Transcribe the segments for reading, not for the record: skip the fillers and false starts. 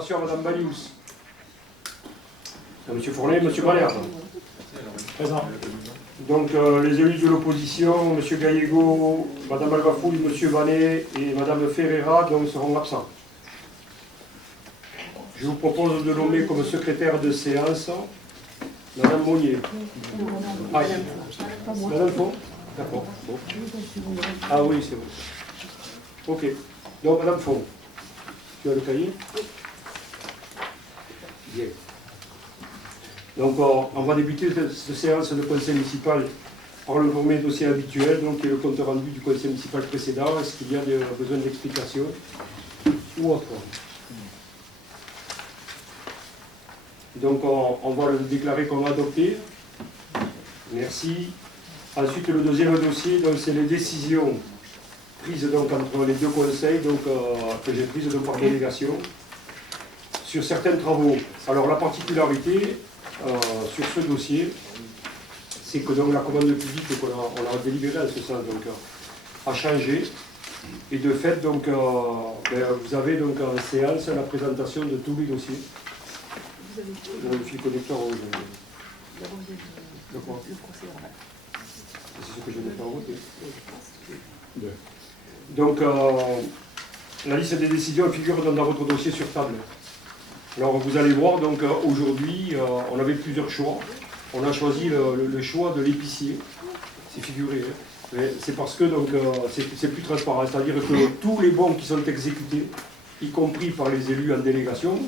figuration à Mme Balius. M. Fournet et M. Valère. Présent. Donc les élus de l'opposition, M. Gallego, Mme Albafouli, M. Vanet et Mme Ferreira donc, seront absents. Je vous propose de nommer comme secrétaire de séance Mme Monnier. Ah, Mme Font. D'accord. Bon. Ah oui, c'est bon. Ok. Donc, Mme Font, tu as le cahier? Bien. Donc, on va débuter cette séance de conseil municipal par le premier dossier habituel, donc, qui est le compte rendu du conseil municipal précédent. Est-ce qu'il y a besoin d'explications ou autre? Donc, on va le déclarer comme adopté. Merci. Ensuite, le deuxième dossier, c'est les décisions prises donc, entre les deux conseils, donc, que j'ai prises donc, par délégation, sur certains travaux. Alors, la particularité sur ce dossier, c'est que donc, la commande publique qu'on a délibérée en ce sens, donc, a changé. Et de fait, donc, vous avez donc, en séance la présentation de tous les dossiers. Vous avez le fil connecteur rouge. Le procès oral. C'est ce que je n'ai pas voté. Donc, la liste des décisions figure dans votre dossier sur table. Alors, vous allez voir, donc, aujourd'hui, on avait plusieurs choix. On a choisi le choix de l'épicier. C'est figuré. Hein. C'est parce que c'est plus transparent. C'est-à-dire que tous les bons qui sont exécutés, y compris par les élus en délégation,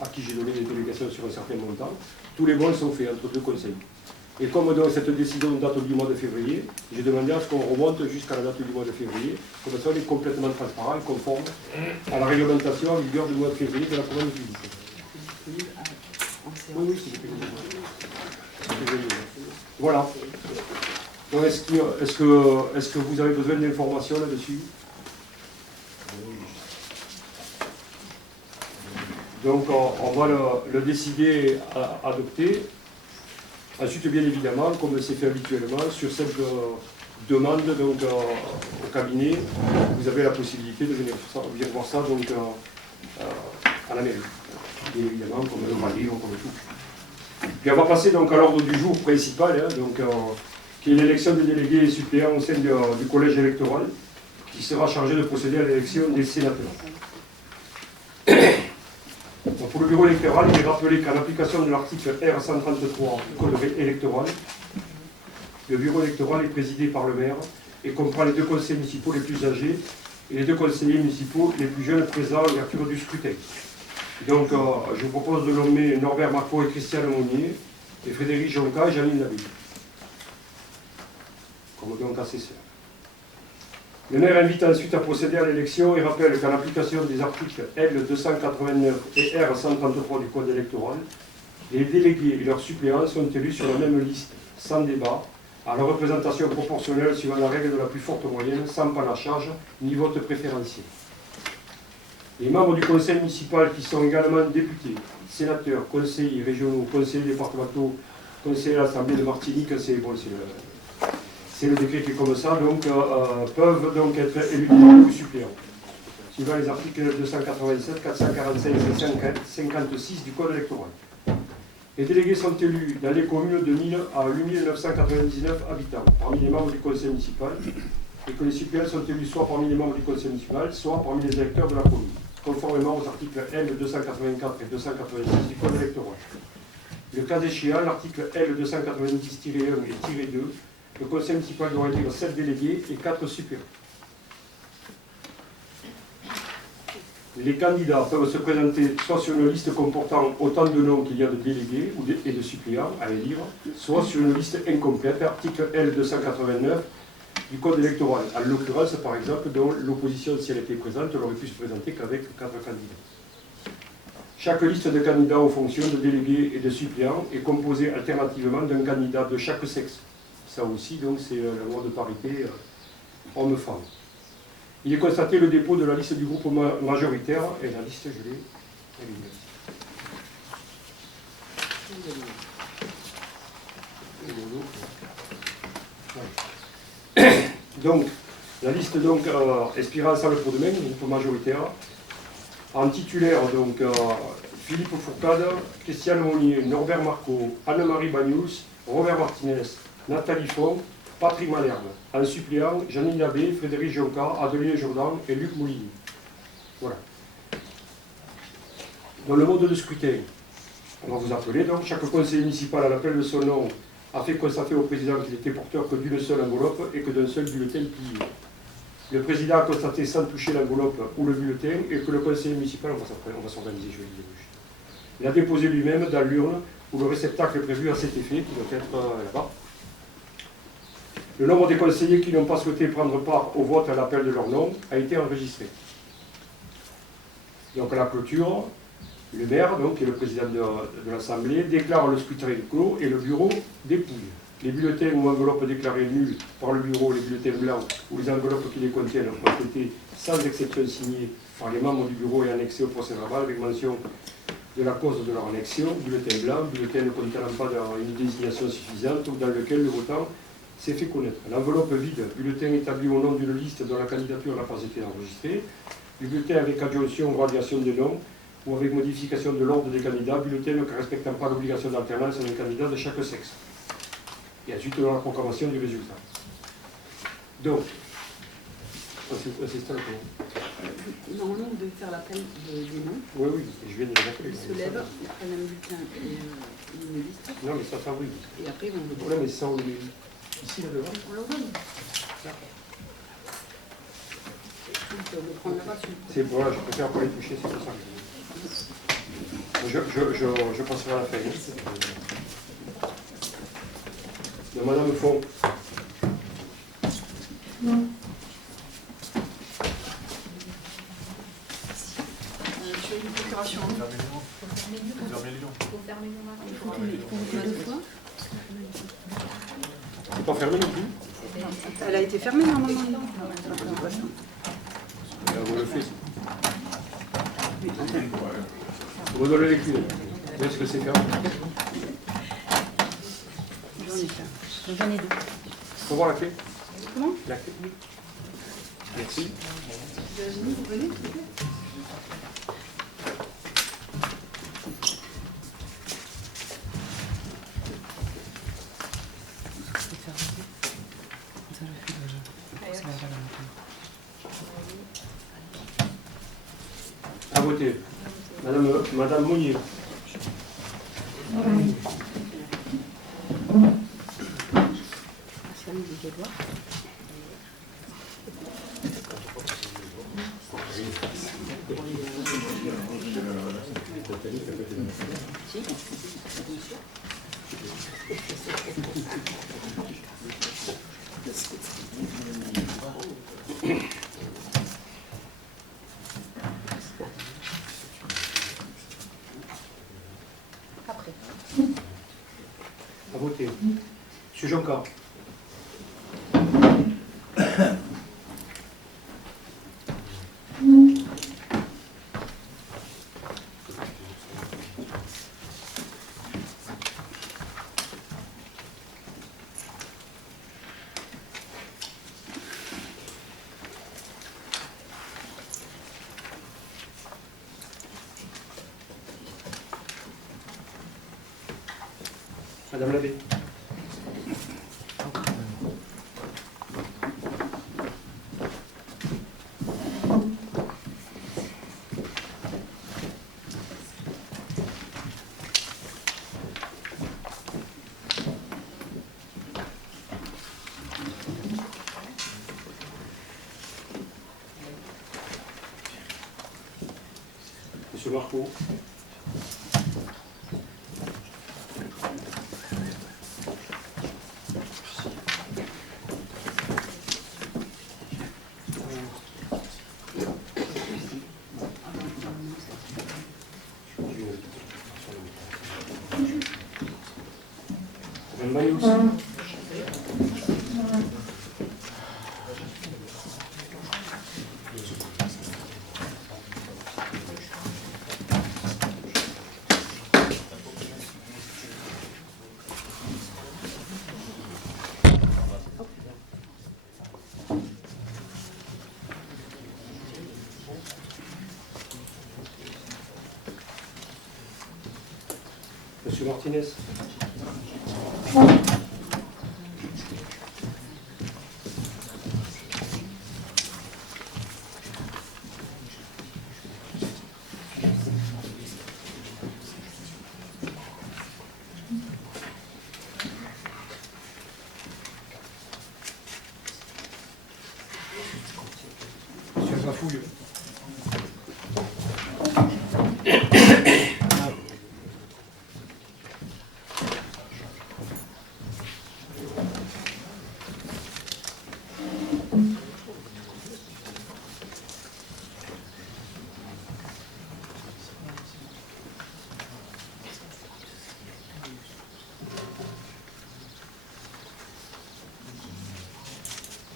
à qui j'ai donné des délégations sur un certain montant, tous les bons sont faits entre deux conseils. Et comme donc, cette décision date du mois de février, j'ai demandé à ce qu'on remonte jusqu'à la date du mois de février, comme ça on est complètement transparent et conforme à la réglementation en vigueur du mois de février de la commande publique. Oui, c'est voilà. Donc est-ce que vous avez besoin d'informations là-dessus? Donc on va le décider à adopter. Ensuite, bien évidemment, comme c'est fait habituellement, sur cette demande donc, au cabinet, vous avez la possibilité de venir voir ça donc, à la mairie. Bien évidemment, comme le rallye, comme tout. Puis on va passer donc à l'ordre du jour principal, hein, donc, qui est l'élection des délégués et suppléants au sein du collège électoral, qui sera chargé de procéder à l'élection des sénateurs. Donc pour le bureau électoral, il est rappelé qu'en application de l'article R133 du Code électoral, le bureau électoral est présidé par le maire et comprend les deux conseillers municipaux les plus âgés et les deux conseillers municipaux les plus jeunes présents à l'ouverture du scrutin. Donc je vous propose de nommer Norbert Marco et Christiane Monnier et Frédéric Jonca et Janine Labille, comme donc assesseurs. Le maire invite ensuite à procéder à l'élection et rappelle qu'en application des articles L289 et R133 du Code électoral, les délégués et leurs suppléants sont élus sur la même liste, sans débat, à la représentation proportionnelle suivant la règle de la plus forte moyenne, sans panachage ni vote préférentiel. Les membres du conseil municipal qui sont également députés, sénateurs, conseillers régionaux, conseillers départementaux, conseillers à l'Assemblée de Martinique, c'est le décret qui est comme ça, donc peuvent donc être élus délégués ou suppléants, suivant les articles 287, 445 et 56 du Code électoral. Les délégués sont élus dans les communes de 1000 à 8999 habitants, parmi les membres du conseil municipal, et que les suppléants sont élus soit parmi les membres du conseil municipal, soit parmi les électeurs de la commune, conformément aux articles L284 et 286 du Code électoral. Le cas échéant, l'article L290-1 et -2, le conseil municipal doit élire 7 délégués et 4 suppléants. Les candidats peuvent se présenter soit sur une liste comportant autant de noms qu'il y a de délégués et de suppléants à élire, soit sur une liste incomplète, article L289 du Code électoral. En l'occurrence, par exemple, dont l'opposition, si elle était présente, n'aurait pu se présenter qu'avec 4 candidats. Chaque liste de candidats aux fonctions de délégués et de suppléants est composée alternativement d'un candidat de chaque sexe. Ça aussi, donc, c'est la loi de parité homme-femme. Il est constaté le dépôt de la liste du groupe majoritaire, et la liste, je l'ai éliminée. Donc, la liste donc, expirera ensemble pour demain, le groupe majoritaire. En titulaire, donc, Philippe Fourcade, Christiane Monnier, Norbert Marco, Anne-Marie Bagnous, Robert Martinez, Nathalie Font, Patrick Malherbe. En suppléant, Janine Labbé, Frédéric Jonca, Adeline Jourdan et Luc Moulini. Voilà. Dans le mode de scrutin, on va vous appeler. Donc, chaque conseiller municipal, à l'appel de son nom, a fait constater au président qu'il était porteur que d'une seule enveloppe et que d'un seul bulletin plié. Le président a constaté sans toucher l'enveloppe ou le bulletin et que le conseiller municipal, on va s'organiser, je vais le dire. Il a déposé lui-même dans l'urne ou le réceptacle prévu à cet effet, qui doit être là-bas. Le nombre des conseillers qui n'ont pas souhaité prendre part au vote à l'appel de leur nom a été enregistré. Donc à la clôture, le maire, donc, qui est le président de l'Assemblée, déclare le scrutin clos et le bureau dépouille. Les bulletins ou enveloppes déclarés nuls par le bureau, les bulletins blancs ou les enveloppes qui les contiennent ont été sans exception signés par les membres du bureau et annexés au procès-verbal avec mention de la cause de leur annexion, bulletin blanc, bulletin ne contenant pas une désignation suffisante ou dans lequel le votant s'est fait connaître. L'enveloppe vide, bulletin établi au nom d'une liste dont la candidature n'a pas été enregistrée, le bulletin avec adjonction ou radiation de nom ou avec modification de l'ordre des candidats, bulletin ne respectant pas l'obligation d'alternance d'un candidat de chaque sexe. Et ensuite, dans la proclamation du résultat. Donc, assistant, normalement, vous devez faire l'appel des noms. oui, oui, je viens de l'appeler. Ils se lèvent, ils prennent un bulletin et une liste. Non, mais ça, oui. Et après, ils vont Le voter. problème, c'est ça, on le met ici, là devant. On leur donne. On peut prendre là-bas dessus. C'est voilà, je préfère pas les toucher, c'est pour ça. Je passerai à la fin. De Madame Font. Non. Tu as une procuration. Il faut fermer le point. C'est pas fermé non plus? Elle a été fermée normalement. Vous le faites. Vous donnez les clés. Où est-ce que c'est fermé? J'en ai deux. Faut voir la clé? Comment? La clé, oui. Merci. Virginie, vous venez? À voter. Madame Monnier. Après. À voter. Monsieur Jonca. Madame Labbé. Monsieur Marco. Madame Bagnous. Monsieur Martinez. Monsieur Bafouille.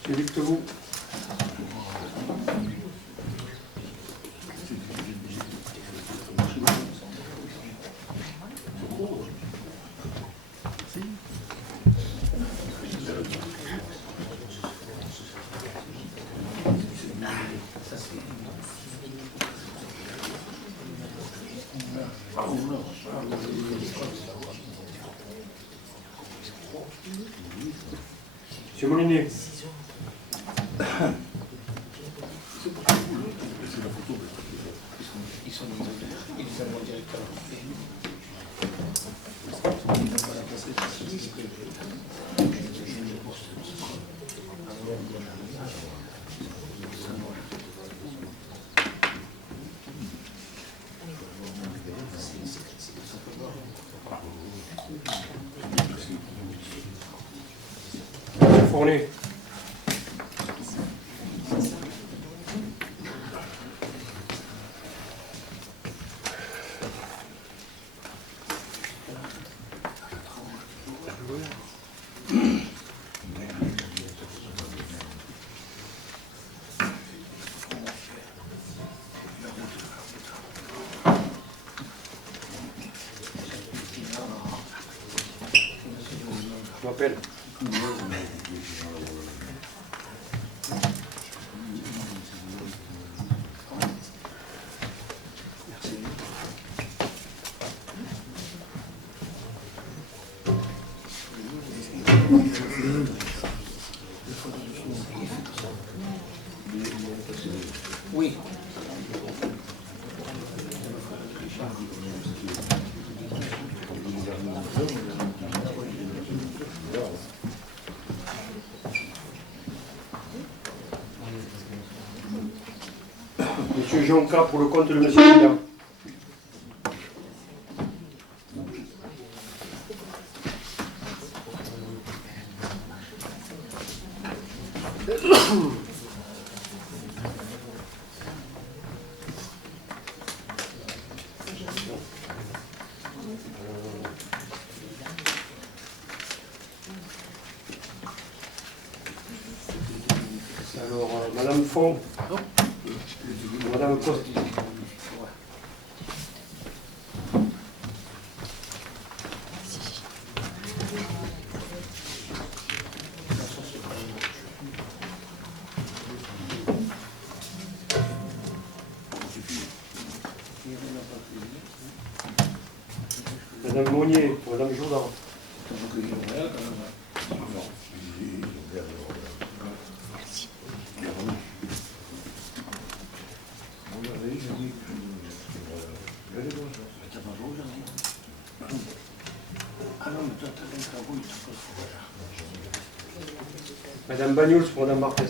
Monsieur Luc Tebou. Monsieur Molinier. Fournier. Je m'appelle. Oui. Monsieur Jonca pour le compte de Monsieur Milan. Alors, Madame Font. Madame Coste. Madame Monnier, Madame Jourdan. Madame Bagnols pour Madame Marquez.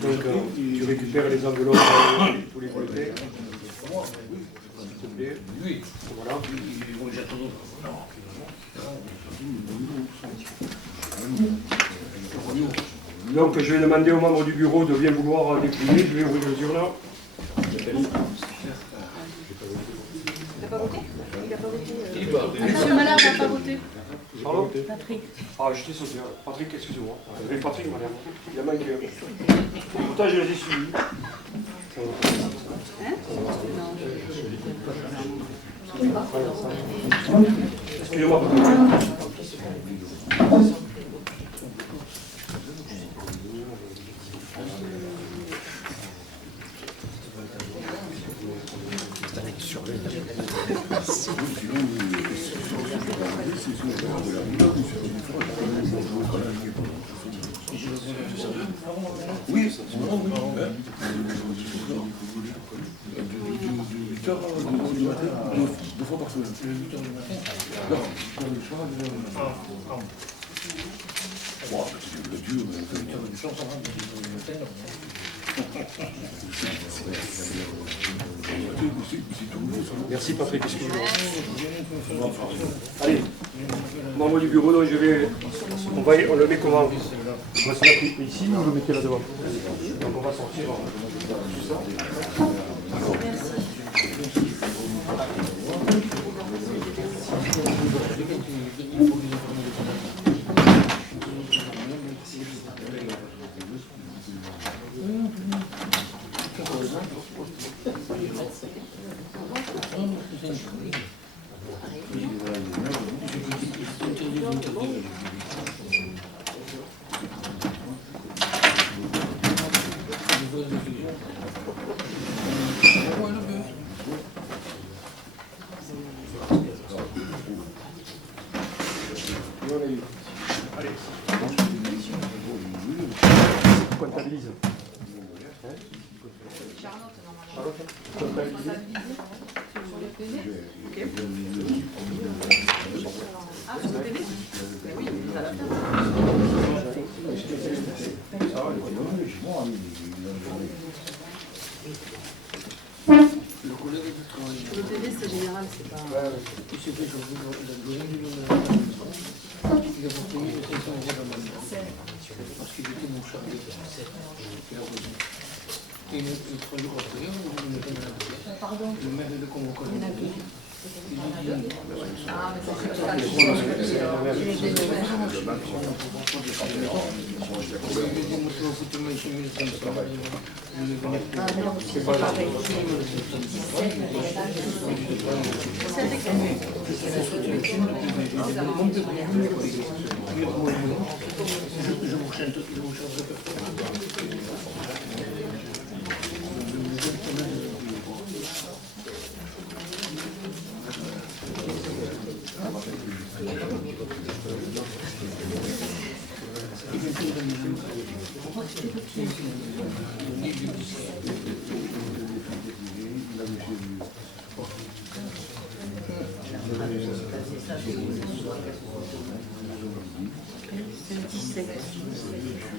Donc, tu récupères les enveloppes tous les côtés. S'il te plaît. Oui. Voilà. Donc, je vais demander aux membres du bureau de bien vouloir décliner. Je vais ouvrir le journal. Il n'a pas voté. Monsieur Malard n'a pas voté. Pardon? Patrick. Ah, je t'ai sauté. Patrick, excusez-moi. Patrick, madame. Il y a manqué. Pourtant, je les ai suivis. Excusez-moi. Oui, deux fois par semaine. Merci Patrick, excusez-moi. Allez, membre du bureau, donc on le met comment? On va se mettre ici ou le mettez là-devant? Donc on va sortir tout ça. Allez. Comptabilise. Charlotte, comptabilise. Sur le PV. Ok. Ah, sur le PV? Oui, ça va le PV, c'est général, c'est pas... Parce qu'il était mon chat. Et le 3 jours après, on me donne la pièce. Pardon. Le maire le convoque. Ah, mais ça c'est pas le change. C'est pas pareil. Je vous chante.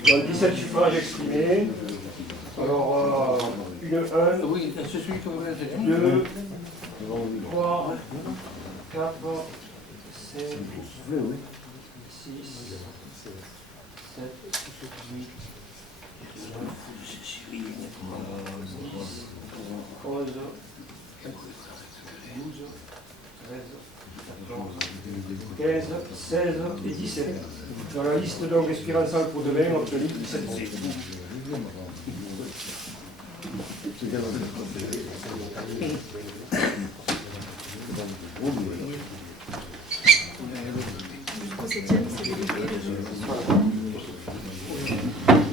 Donc 17 suffrages exprimés. Alors, une 1, Oui, c'est celui que vous voulez dire. 2, 3, 4, 5, 6, 7, 8, 9, 10, 11, 12, 13, 14, 15, 16 et 17. Dans la liste donc expirant salle pour demain, on obtenu 17 votes.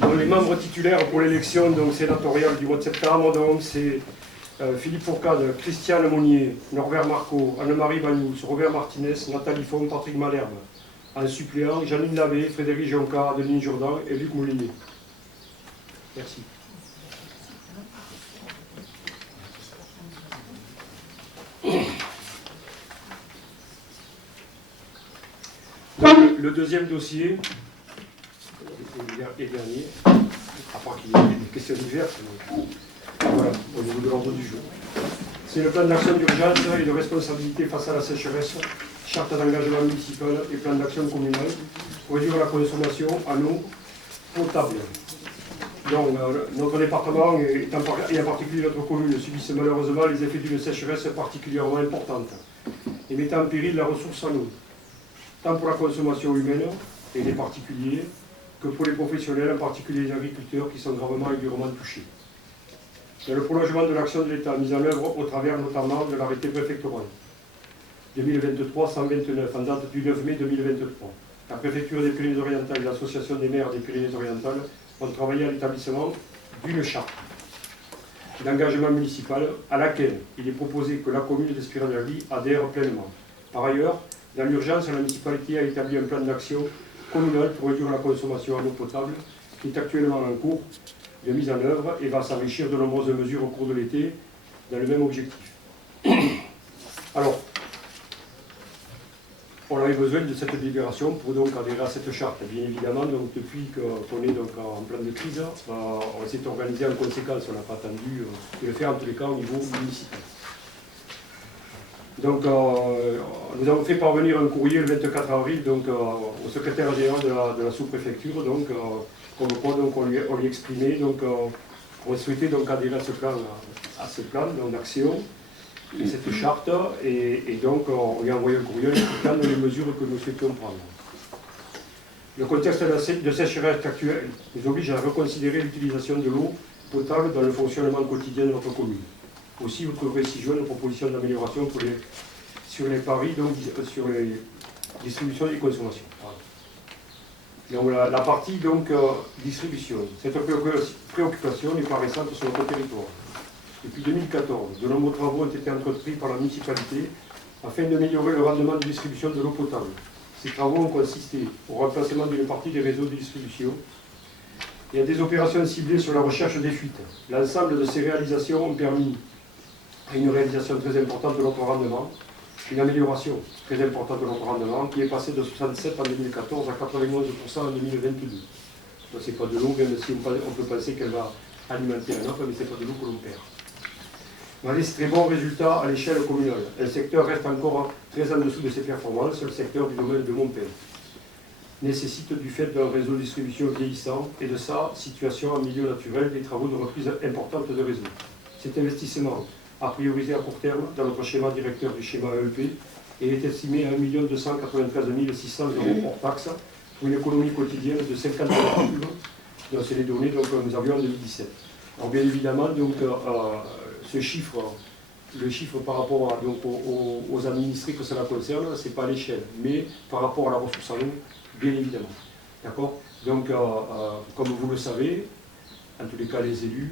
Donc, les membres titulaires pour l'élection sénatoriale du mois de septembre, c'est Philippe Fourcade, Christiane Monnier, Norbert Marco, Anne-Marie Bagnous, Robert Martinez, Nathalie Font, Patrick Malherbe. En suppléant, Janine Lavé, Frédéric Jonca, Denis Jourdan et Luc Moulinier. Merci. Donc, le deuxième dossier, et dernier, à part qu'il y ait des questions diverses, voilà, au niveau de l'ordre du jour. C'est le plan d'action d'urgence et de responsabilité face à la sécheresse, charte d'engagement municipal et plan d'action communal pour réduire la consommation en eau potable. Donc, notre département et en particulier notre commune subissent malheureusement les effets d'une sécheresse particulièrement importante et mettant en péril la ressource en eau. tant pour la consommation humaine et les particuliers, que pour les professionnels, en particulier les agriculteurs qui sont gravement et durement touchés. Dans le prolongement de l'action de l'État mise en œuvre au travers notamment de l'arrêté préfectoral 2023-129 en date du 9 mai 2023, la préfecture des Pyrénées-Orientales et l'association des maires des Pyrénées-Orientales ont travaillé à l'établissement d'une charte d'engagement municipal à laquelle il est proposé que la commune d'Espira-de-la-Vie adhère pleinement. Par ailleurs, dans l'urgence, la municipalité a établi un plan d'action communal pour réduire la consommation en eau potable qui est actuellement en cours de mise en œuvre et va s'enrichir de nombreuses mesures au cours de l'été dans le même objectif. Alors, on avait besoin de cette délibération pour donc adhérer à cette charte. Bien évidemment, donc, depuis qu'on est donc en plan de crise, on s'est organisé en conséquence, on n'a pas attendu de le faire en tous les cas au niveau municipal. Donc, nous avons fait parvenir un courrier le 24 avril donc, au secrétaire général de la sous-préfecture, donc, comme quoi donc, on lui exprimait, donc, on souhaitait donc adhérer à ce plan d'action, et cette charte, et donc on lui a envoyé un courrier expliquant les mesures que nous souhaitions prendre. Le contexte de sécheresse actuel nous oblige à reconsidérer l'utilisation de l'eau potable dans le fonctionnement quotidien de notre commune. Aussi, vous trouverez ci-joint une proposition d'amélioration sur les paris, donc sur les distributions et consommations. Donc, la partie donc, distribution. Cette préoccupation n'est pas récente sur notre territoire. Depuis 2014, de nombreux travaux ont été entrepris par la municipalité afin d'améliorer le rendement de distribution de l'eau potable. Ces travaux ont consisté au remplacement d'une partie des réseaux de distribution et à des opérations ciblées sur la recherche des fuites. L'ensemble de ces réalisations ont permis à une réalisation très importante de notre rendement, une amélioration très importante de notre rendement qui est passé de 67 en 2014 à 91% en 2022. Ce n'est pas de l'eau, même si on peut penser qu'elle va alimenter la nappe, mais ce n'est pas de l'eau que l'on perd. Malgré ces très bons résultats à l'échelle communale, le secteur reste encore très en dessous de ses performances, le secteur du domaine de Montpellier nécessite du fait d'un réseau de distribution vieillissant et de sa situation en milieu naturel des travaux de reprise importante de réseau. Cet investissement a priorité à court terme dans notre schéma directeur du schéma EEP et est estimé à 1 293 600 € hors taxe pour une économie quotidienne de 50 € donc c'est les données donc, que nous avions en 2017. Alors bien évidemment, donc, ce chiffre, le chiffre par rapport à, donc, aux administrés que cela concerne, ce n'est pas l'échelle, mais par rapport à la ressource en eau, bien évidemment. D'accord? Donc, comme vous le savez, en tous les cas les élus,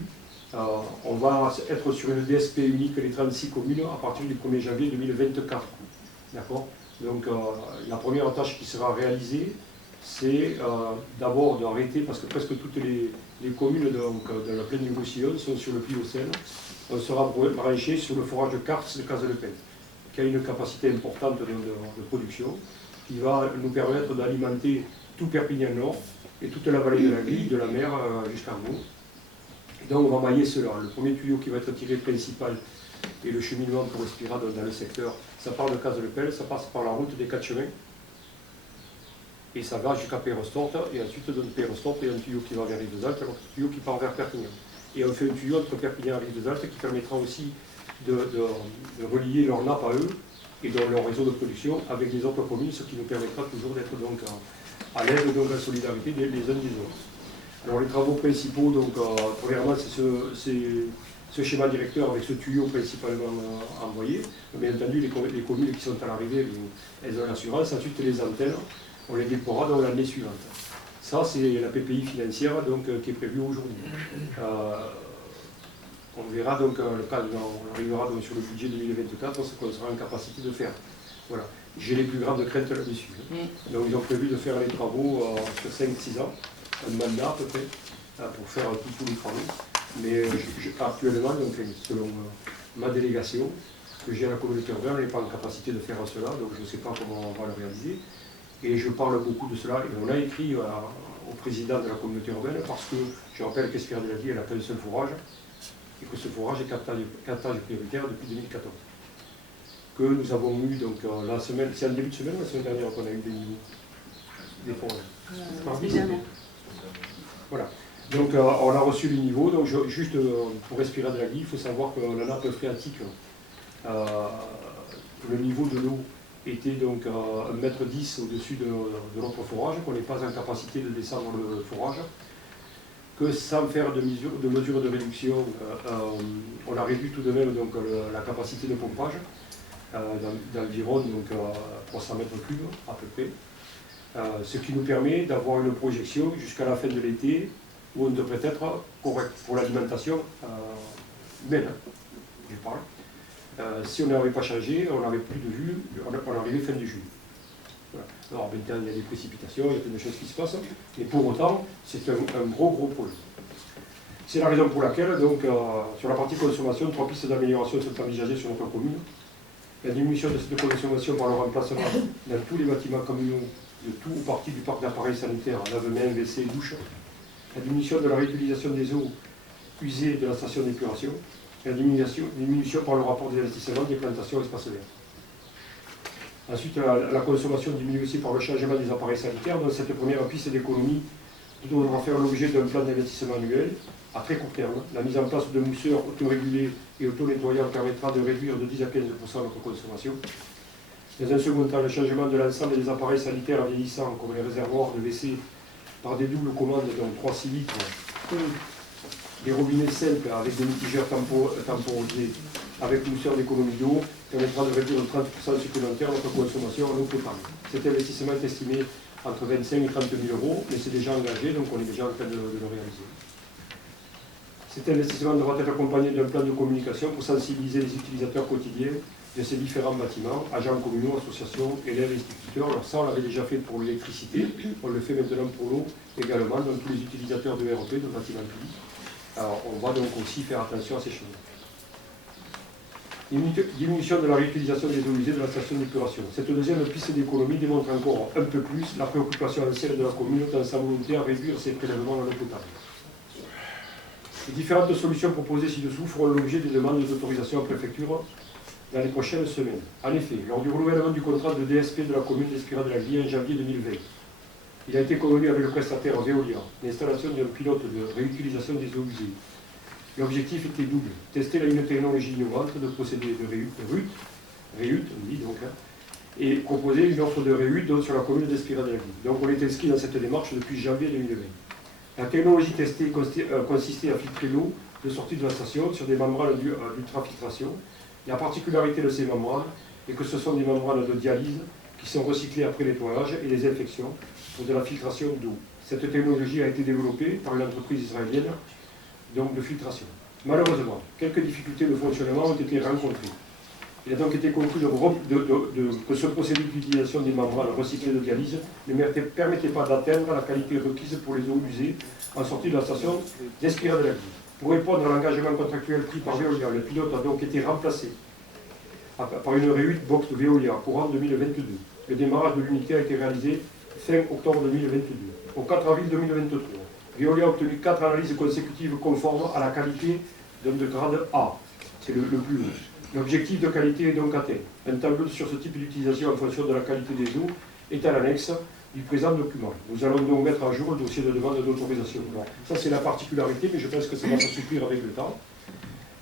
on va être sur une DSP unique, les 36 communes, à partir du 1er janvier 2024. D'accord? Donc, la première tâche qui sera réalisée, c'est d'abord d'arrêter, parce que presque toutes les communes donc, de la plaine du Roussillon sont sur le Pliocène. On sera branché sur le forage de Cars de Caze-le-Pen, qui a une capacité importante de production, qui va nous permettre d'alimenter tout Perpignan Nord et toute la vallée de la Grille, de la mer jusqu'à Meaux. Et donc on va mailler cela. Le premier tuyau qui va être tiré principal et le cheminement pour Espira dans le secteur, ça part de Caze-le-Pen, ça passe par la route des 4 chemins, et ça va jusqu'à Perrestort, et ensuite de Perrestort, il y a un tuyau qui va vers Rivesaltes, un autre tuyau qui part vers Perpignan. Et on fait un tuyau entre Perpignan et Rivesaltes qui permettra aussi de relier leur nappe à eux et dans leur réseau de production avec les autres communes, ce qui nous permettra toujours d'être donc à l'aide, donc en solidarité les uns des autres. Alors les travaux principaux, donc premièrement c'est ce schéma directeur avec ce tuyau principalement envoyé. Bien entendu les communes qui sont à l'arrivée, elles ont l'assurance, ensuite les antennes, on les déploiera dans l'année suivante. Ça, c'est la PPI financière donc, qui est prévue aujourd'hui. On verra donc, on arrivera donc sur le budget 2024 ce qu'on sera en capacité de faire. Voilà. J'ai les plus grandes craintes là-dessus. Donc ils ont prévu de faire les travaux sur 5-6 ans, un mandat à peu près, pour faire tous les travaux. Mais actuellement, donc, selon ma délégation que j'ai à la communauté urbaine, elle n'est pas en capacité de faire cela, donc je ne sais pas comment on va le réaliser. Et je parle beaucoup de cela, et on a écrit au président de la communauté urbaine, parce que je rappelle qu'Espira-de-la-Vie n'a qu'un seul forage, et que ce forage est captage prioritaire depuis 2014. Que nous avons eu, donc, la semaine, c'est en début de semaine ou la semaine dernière qu'on a eu des forages Voilà. Donc on a reçu les niveaux, donc juste pour Espira-de-la-Vie, il faut savoir que la nappe phréatique, le niveau de l'eau était donc à 1,10 m au-dessus de notre forage, qu'on n'est pas en capacité de descendre le forage, que sans faire de mesures de réduction, on a réduit tout de même donc, la capacité de pompage d'environ 300 m3 à peu près, ce qui nous permet d'avoir une projection jusqu'à la fin de l'été où on devrait être correct pour l'alimentation humaine, je parle. Si on n'avait pas changé, on n'avait plus de vue, on arrivait fin de juillet. Voilà. Alors maintenant il y a des précipitations, il y a plein de choses qui se passent, mais pour autant c'est un gros projet. C'est la raison pour laquelle, donc, sur la partie consommation, 3 pistes d'amélioration sont envisagées sur notre commune. La diminution de cette consommation par le remplacement dans tous les bâtiments communaux de tout ou partie du parc d'appareils sanitaires, lave-mains, WC, douche. La diminution de la réutilisation des eaux usées de la station d'épuration. La diminution par le rapport des investissements des plantations espaces verts. Ensuite, la consommation diminue aussi par le changement des appareils sanitaires. Dans cette première piste d'économie, nous devons faire l'objet d'un plan d'investissement annuel à très court terme. La mise en place de mousseurs autorégulés et auto-nettoyants permettra de réduire de 10 à 15% notre consommation. Dans un second temps, le changement de l'ensemble des appareils sanitaires vieillissants, comme les réservoirs de WC, par des doubles commandes, donc 3-6 litres, des robinets simples avec des mitigeurs temporisés, avec mousseurs d'économie d'eau, permettra de réduire de 30% supplémentaire notre consommation en eau potable. Cet investissement est estimé entre 25 et 30 000 €, mais c'est déjà engagé, donc on est déjà en train de le réaliser. Cet investissement devra être accompagné d'un plan de communication pour sensibiliser les utilisateurs quotidiens de ces différents bâtiments, agents communaux, associations, élèves, instituteurs. Alors ça, on l'avait déjà fait pour l'électricité, on le fait maintenant pour l'eau également, donc tous les utilisateurs de REP, de bâtiments publics. Alors on va donc aussi faire attention à ces choses. Diminution de la réutilisation des eaux usées de la station d'épuration. Cette deuxième piste d'économie démontre encore un peu plus la préoccupation ancienne de la commune dans sa volonté à réduire ses prélèvements en eau potable. Les différentes solutions proposées ci-dessous feront l'objet des demandes d'autorisation en préfecture dans les prochaines semaines. En effet, lors du renouvellement du contrat de DSP de la commune d'Espira de la Vie en janvier 2020, il a été convenu avec le prestataire Veolia l'installation d'un pilote de réutilisation des eaux usées. L'objectif était double, tester une technologie innovante de procédé de réhute, on dit donc, et proposer une offre de réhute sur la commune d'Espira de la Vie. Donc on est inscrit dans cette démarche depuis janvier 2020. La technologie testée consistait à filtrer l'eau de sortie de la station sur des membranes d'ultrafiltration. La particularité de ces membranes est que ce sont des membranes de dialyse qui sont recyclées après nettoyage et désinfection pour de la filtration d'eau. Cette technologie a été développée par une entreprise israélienne donc de filtration. Malheureusement, quelques difficultés de fonctionnement ont été rencontrées. Il a donc été conclu que ce procédé d'utilisation des membranes recyclées de dialyse ne permettait pas d'atteindre la qualité requise pour les eaux usées en sortie de la station d'Espira de la Vie. Pour répondre à l'engagement contractuel pris par Veolia, le pilote a donc été remplacé par une réhute box de Veolia courant 2022. Le démarrage de l'unité a été réalisé fin octobre 2022. Au 4 avril 2023, Veolia a obtenu 4 analyses consécutives conformes à la qualité de grade A. C'est le plus haut. L'objectif de qualité est donc atteint. Un tableau sur ce type d'utilisation en fonction de la qualité des eaux est à l'annexe du présent document. Nous allons donc mettre à jour le dossier de demande d'autorisation. Ça c'est la particularité, mais je pense que ça va s'assouplir avec le temps.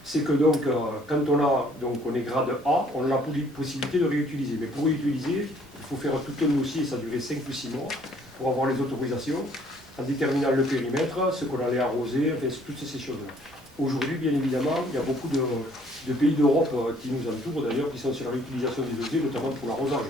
C'est que donc, quand on est grade A, on a la possibilité de réutiliser. Mais pour réutiliser, il faut faire tout un dossier, ça a duré 5 ou 6 mois, pour avoir les autorisations, en déterminant le périmètre, ce qu'on allait arroser, enfin, toutes ces choses-là. Aujourd'hui, bien évidemment, il y a beaucoup de pays d'Europe qui nous entourent d'ailleurs, qui sont sur la réutilisation des eaux usées, notamment pour l'arrosage.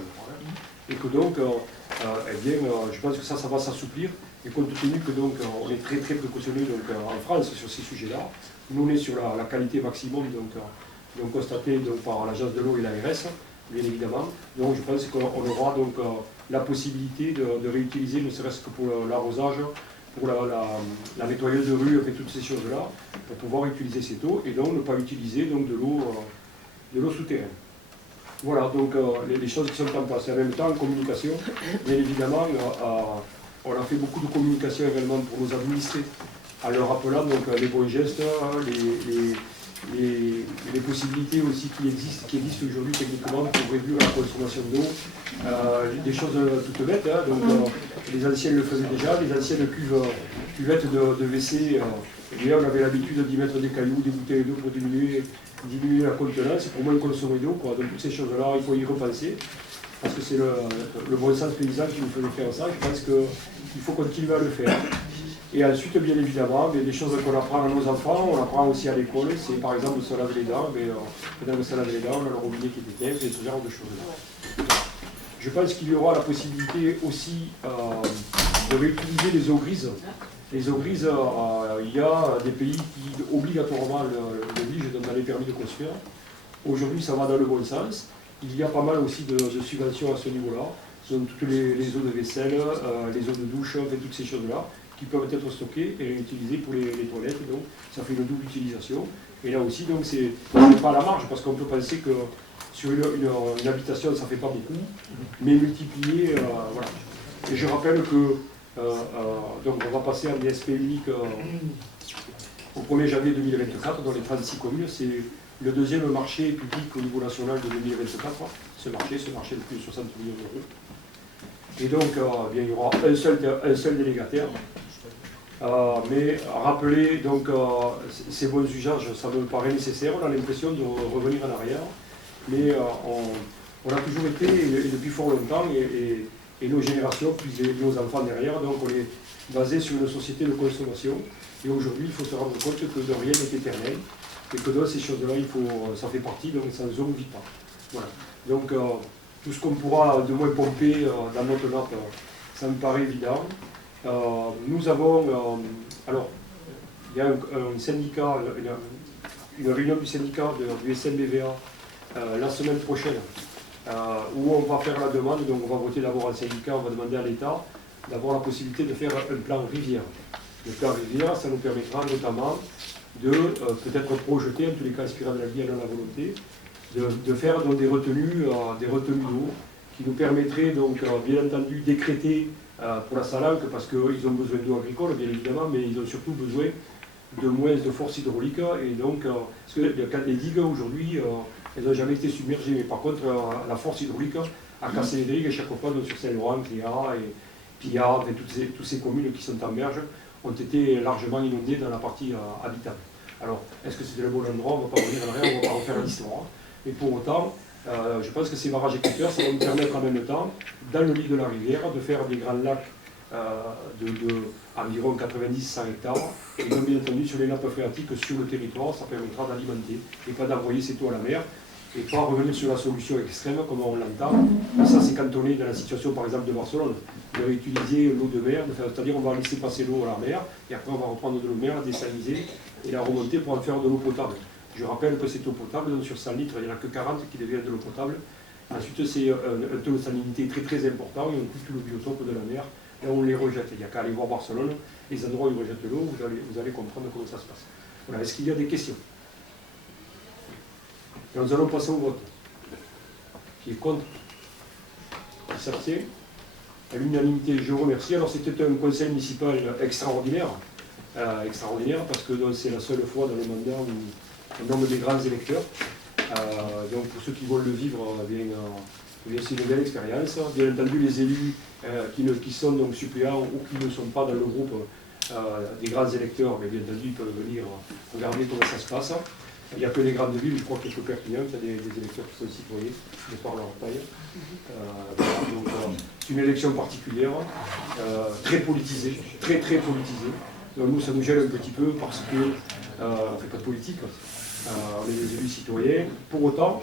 Et que donc, je pense que ça va s'assouplir. Et compte tenu que donc, on est très précautionneux en France sur ces sujets-là, nous on est sur la qualité maximum donc constatée par l'agence de l'eau et l'ARS, bien évidemment. Donc je pense qu'on aura donc la possibilité de réutiliser, ne serait-ce que pour l'arrosage, pour la nettoyeuse de rue, et toutes ces choses-là, pour pouvoir utiliser cette eau et donc ne pas utiliser donc, de l'eau souterraine. Voilà, donc les choses qui sont en place. Et en même temps, en communication, bien évidemment, on a fait beaucoup de communication également pour nos administrés, en leur rappelant donc, les bons gestes, les possibilités aussi qui existent aujourd'hui techniquement pour réduire la consommation d'eau. Des choses toutes bêtes, hein, donc, les anciennes le faisaient déjà, les anciennes cuvettes de WC, on avait l'habitude d'y mettre des cailloux, des bouteilles d'eau pour diminuer la contenance, pour moins consommer d'eau. Donc toutes ces choses-là, il faut y repenser. parce que c'est le bon sens paysan qui nous fait faire ça. Je pense qu'il faut continuer à le faire. Et ensuite, bien évidemment, des choses qu'on apprend à nos enfants, on apprend aussi à l'école, c'est par exemple se laver les dents, pendant que se laver les dents, on a le robinet qui est éteint, et ce genre de choses-là. Je pense qu'il y aura la possibilité aussi de réutiliser les eaux grises. Les eaux grises, il y a des pays qui obligatoirement l'obligent dans les permis de construire. Aujourd'hui, ça va dans le bon sens. Il y a pas mal aussi de subventions à ce niveau-là. Donc toutes les eaux de vaisselle, les eaux de douche, en fait, toutes ces choses-là, qui peuvent être stockées et utilisées pour les toilettes. Donc ça fait une double utilisation. Et là aussi, donc c'est pas à la marge, parce qu'on peut penser que sur une habitation, ça ne fait pas beaucoup, mais multiplier, voilà. Et je rappelle que donc on va passer en DSP unique au 1er janvier 2024 dans les 36 communes. C'est le deuxième marché public au niveau national de 2024, ce marché de plus de 60 millions d'euros. Et donc, bien, il y aura un seul délégataire. Mais rappeler donc, ces bons usages, ça me paraît nécessaire. On a l'impression de revenir en arrière. Mais on a toujours été, et depuis fort longtemps, et nos générations, puis nos enfants derrière, donc on est basé sur une société de consommation. Et aujourd'hui, il faut se rendre compte que de rien n'est éternel, et que dans ces choses-là, ça fait partie, donc sans eux, on ne vit pas. Voilà. Donc, tout ce qu'on pourra de moins pomper dans notre note, ça me paraît évident. Nous avons, alors, il y a un syndicat, une réunion du syndicat du SNBVA la semaine prochaine, où on va faire la demande, donc on va voter d'abord en syndicat, on va demander à l'État d'avoir la possibilité de faire un plan rivière. Le plan rivière, ça nous permettra notamment de peut-être projeter, en tous les cas inspirant de la vie et de la volonté, de faire donc, des retenues d'eau qui nous permettraient donc bien entendu décréter pour la Salanque, parce qu'ils ont besoin d'eau agricole bien évidemment, mais ils ont surtout besoin de moins de force hydraulique, et donc parce que les digues aujourd'hui elles n'ont jamais été submergées, mais par contre la force hydraulique a cassé les digues, et chaque fois donc, sur Saint-Laurent, Cléa et Pillard, et toutes ces communes qui sont en berge ont été largement inondées dans la partie habitable. Alors, est-ce que c'était le bon endroit? On ne va pas revenir en arrière, on ne va pas refaire l'histoire. Mais pour autant, je pense que ces barrages écouteurs, ça va nous permettre en même temps, dans le lit de la rivière, de faire des grands lacs d'environ 90-100 hectares. Et donc, bien entendu, sur les nappes phréatiques, sur le territoire, ça permettra d'alimenter et pas d'envoyer cette eau à la mer. Et pas revenir sur la solution extrême, comme on l'entend. Et ça, c'est quand on est dans la situation, par exemple, de Barcelone, de réutiliser l'eau de mer, c'est-à-dire on va laisser passer l'eau à la mer, et après on va reprendre de l'eau de mer, la désaliniser, et la remonter pour en faire de l'eau potable. Je rappelle que cette eau potable, donc sur 100 litres, il n'y en a que 40 qui deviennent de l'eau potable. Ensuite, c'est un taux de salinité très très important, et on coupe tout le biotope de la mer, et on les rejette. Il n'y a qu'à aller voir Barcelone, les endroits où ils rejettent l'eau, vous allez comprendre comment ça se passe. Voilà, est-ce qu'il y a des questions? Et nous allons passer au vote. Qui est contre? Qui s'abstient? À l'unanimité, je vous remercie. Alors c'était un conseil municipal extraordinaire, parce que c'est la seule fois dans le mandat où on nomme des grands électeurs. Donc pour ceux qui veulent le vivre, c'est une belle expérience. Bien entendu, les élus qui sont donc suppléants ou qui ne sont pas dans le groupe des grands électeurs, mais bien entendu, ils peuvent venir regarder comment ça se passe. Il n'y a que les grandes villes, je crois qu'il y a que Perpignan, il y a des électeurs qui sont citoyens, de par leur taille. Donc c'est une élection particulière, très politisée, très très politisée. Donc nous, ça nous gêne un petit peu parce qu'on ne fait pas de politique, on est des élus citoyens. Pour autant,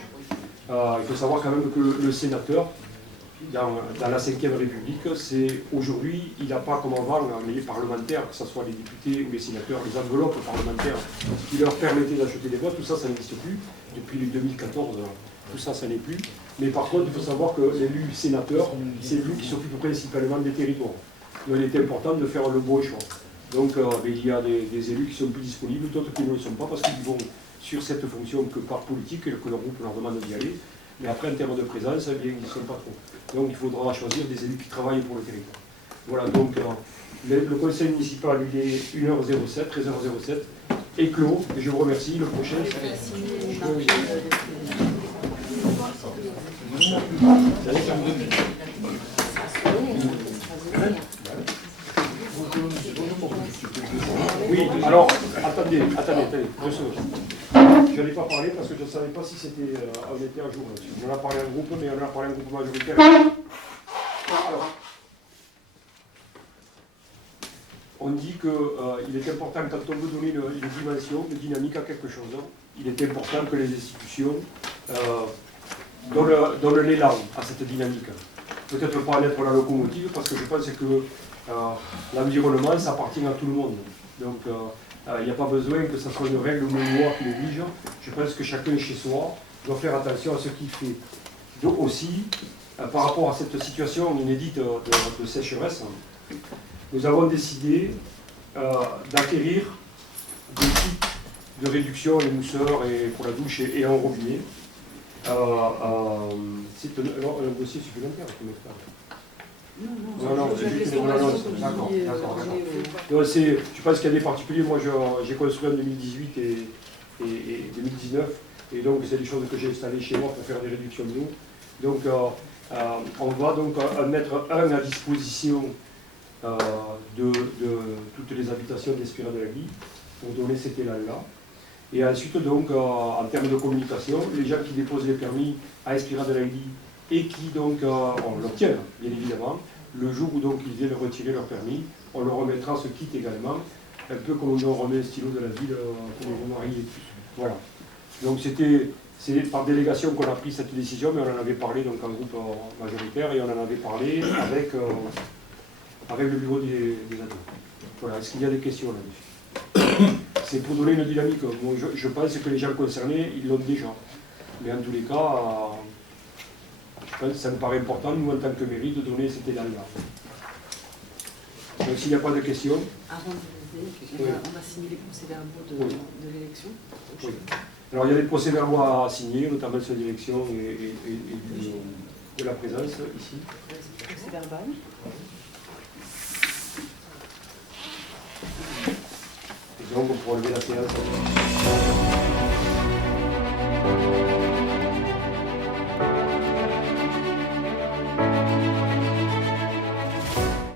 il faut savoir quand même que le sénateur, dans la 5e République, aujourd'hui, il n'a pas comme avant les parlementaires, que ce soit les députés ou les sénateurs, les enveloppes parlementaires qui leur permettaient d'acheter des voix, tout ça, ça n'existe plus. Depuis 2014, tout ça, ça n'est plus. Mais par contre, il faut savoir que l'élu sénateur, c'est l'élu qui s'occupe principalement des territoires. Donc il est important de faire le bon choix. Donc il y a des élus qui sont plus disponibles, d'autres qui ne le sont pas parce qu'ils vont sur cette fonction que par politique et que leur groupe leur demande d'y aller. Mais après, en termes de présence, eh bien, ils ne sont pas trop. Donc il faudra choisir des élus qui travaillent pour le territoire. Voilà, donc le conseil municipal, il est 1h07, 13h07, est clos. Et je vous remercie. Le prochain, Oui, alors, attendez, 2 secondes. je n'en ai pas parlé parce que je ne savais pas si c'était on était à jour là-dessus. On en a parlé en groupe, mais on en a parlé en groupe majoritaire. Alors, on dit qu'il est important, quand on veut donner une dimension, une dynamique à quelque chose, il est important que les institutions donnent l'élan à cette dynamique. Peut-être pas en être la locomotive, parce que je pense que l'environnement, ça appartient à tout le monde. Donc, il n'y a pas besoin que ce soit une règle ou une loi qui l'oblige. Je pense que chacun chez soi doit faire attention à ce qu'il fait. Donc aussi, par rapport à cette situation inédite de sécheresse, nous avons décidé d'acquérir des kits de réduction et mousseurs et pour la douche et en robinet. C'est un dossier supplémentaire que nous faisons. Non, c'est juste une annonce. D'accord. Donc, je pense qu'il y a des particuliers. Moi, j'ai construit en 2018 et 2019. Et donc, c'est des choses que j'ai installées chez moi pour faire des réductions d'eau. Donc, on va donc mettre un à disposition de toutes les habitations d'Espira de la Vie pour donner cet élan-là. Et ensuite, donc, en termes de communication, les gens qui déposent les permis à Espira de la Vie et qui donc on l'obtiennent, bien évidemment, le jour où donc ils viennent retirer leur permis, on leur remettra ce kit également, un peu comme on remet un stylo de la ville pour le mari et tout. Voilà. Donc c'est par délégation qu'on a pris cette décision, mais on en avait parlé donc en groupe majoritaire et on en avait parlé avec le bureau des adjoints. Voilà. Est-ce qu'il y a des questions là-dessus? C'est pour donner une dynamique. Bon, je pense que les gens concernés, ils l'ont déjà. Mais en tous les cas, je pense que ça me paraît important, nous, en tant que mairie, de donner cet élan-là. Donc, s'il n'y a pas de questions. Avant de lever, on va signer les procès-verbaux de l'élection. Oui. Alors, il y a des procès-verbaux à signer, notamment sur l'élection et de la présence ici. Procès-verbal. Et donc, on pourra lever la séance.